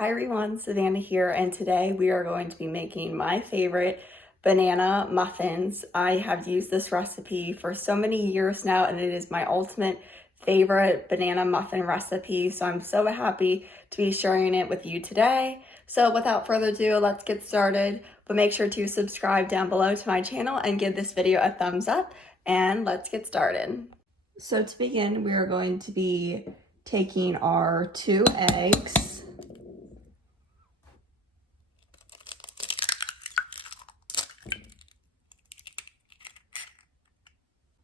Hi everyone, Savannah here, and today we are going to be making my favorite banana muffins. I have used this recipe for so many years now, and it is my ultimate favorite banana muffin recipe, so I'm so happy to be sharing it with you today. So without further ado, let's get started, but make sure to subscribe down below to my channel and give this video a thumbs up, and let's get started. So to begin, we are going to be taking our 2 eggs.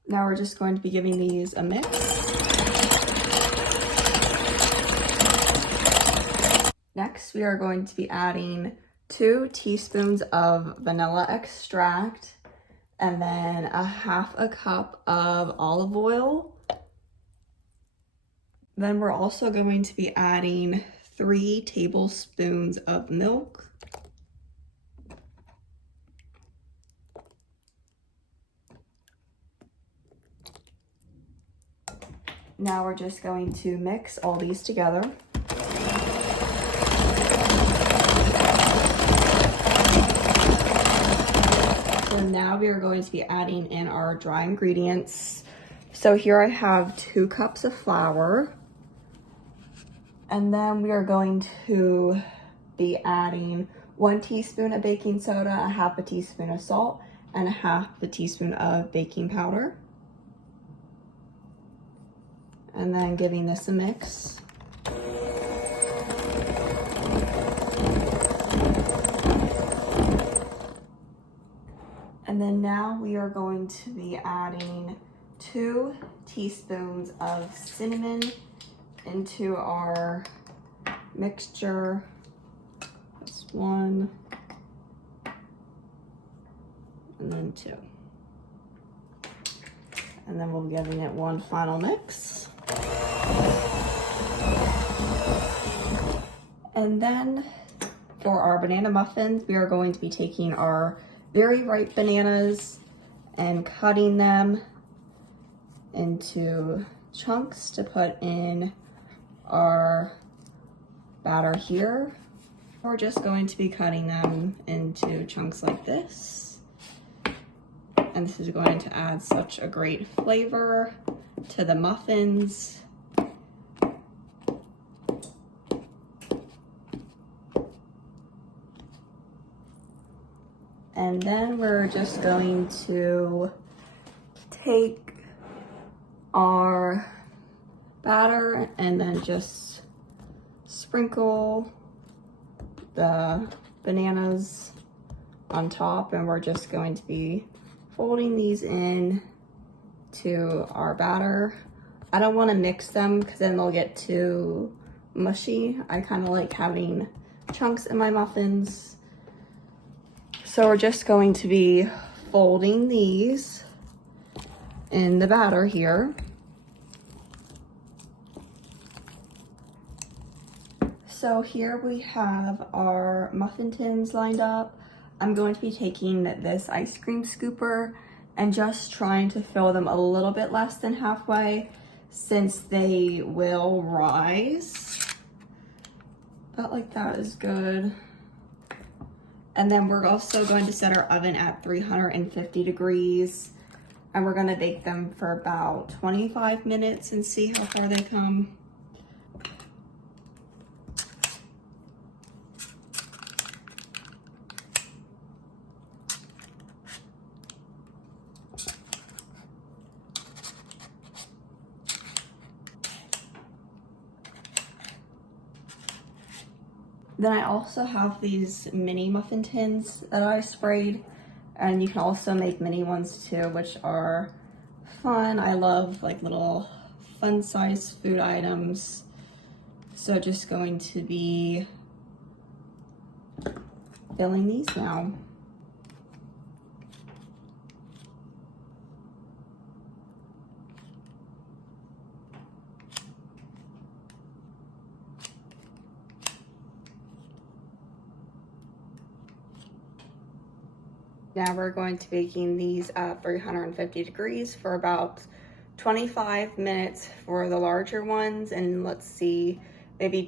Now we're just going to be giving these a mix. Next, we are going to be adding 2 teaspoons of vanilla extract and then a half a cup of olive oil. Then we're also going to be adding 3 tablespoons of milk. Now we're just going to mix all these together. So now we are going to be adding in our dry ingredients. So here I have 2 cups of flour. And then we are going to be adding 1 teaspoon of baking soda, a half a teaspoon of salt, and a half a teaspoon of baking powder. And then giving this a mix. And then now we are going to be adding 2 teaspoons of cinnamon into our mixture. That's 1, and then 2. And then we'll be giving it one final mix. And then for our banana muffins, we are going to be taking our very ripe bananas and cutting them into chunks to put in our batter here. We're just going to be cutting them into chunks like this. And this is going to add such a great flavor to the muffins. And then we're just going to take our batter and then just sprinkle the bananas on top, and we're just going to be folding these in to our batter. I don't want to mix them because then they'll get too mushy. I kind of like having chunks in my muffins. So we're just going to be folding these in the batter here. So here we have our muffin tins lined up. I'm going to be taking this ice cream scooper and just trying to fill them a little bit less than halfway since they will rise. About like that is good. And then we're also going to set our oven at 350 degrees. And we're gonna bake them for about 25 minutes and see how far they come. Then I also have these mini muffin tins that I sprayed, and you can also make mini ones too, which are fun. I love like little fun size food items. So just going to be filling these now. Now we're going to be baking these at 350 degrees for about 25 minutes for the larger ones, and let's see maybe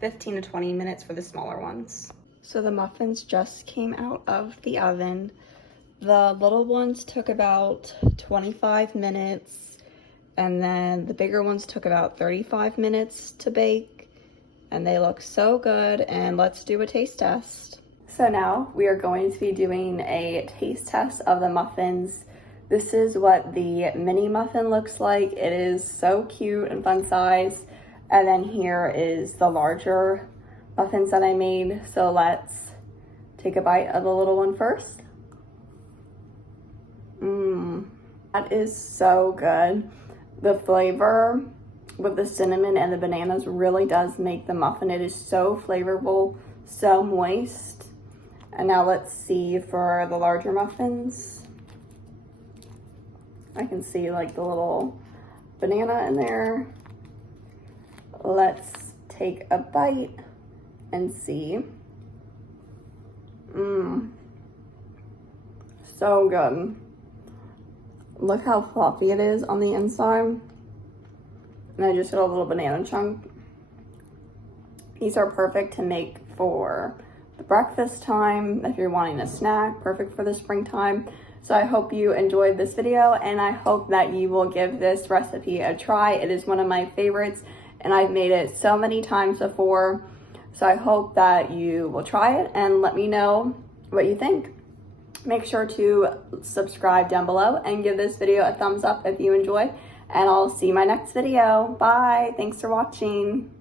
15 to 20 minutes for the smaller ones. So the muffins just came out of the oven. The little ones took about 25 minutes, and then the bigger ones took about 35 minutes to bake, and they look so good. And let's do a taste test. So now we are going to be doing a taste test of the muffins. This is what the mini muffin looks like. It is so cute and fun size. And then here is the larger muffins that I made. So let's take a bite of the little one first. That is so good. The flavor with the cinnamon and the bananas really does make the muffin. It is so flavorful, so moist. And now let's see for the larger muffins. I can see like the little banana in there. Let's take a bite and see. So good. Look how fluffy it is on the inside. And I just got a little banana chunk. These are perfect to make for the breakfast time. If you're wanting a snack, perfect for the springtime. So I hope you enjoyed this video, and I hope that you will give this recipe a try. It is one of my favorites, and I've made it so many times before. So I hope that you will try it and let me know what you think. Make sure to subscribe down below and give this video a thumbs up if you enjoyed, and I'll see you in my next video. Bye. Thanks for watching.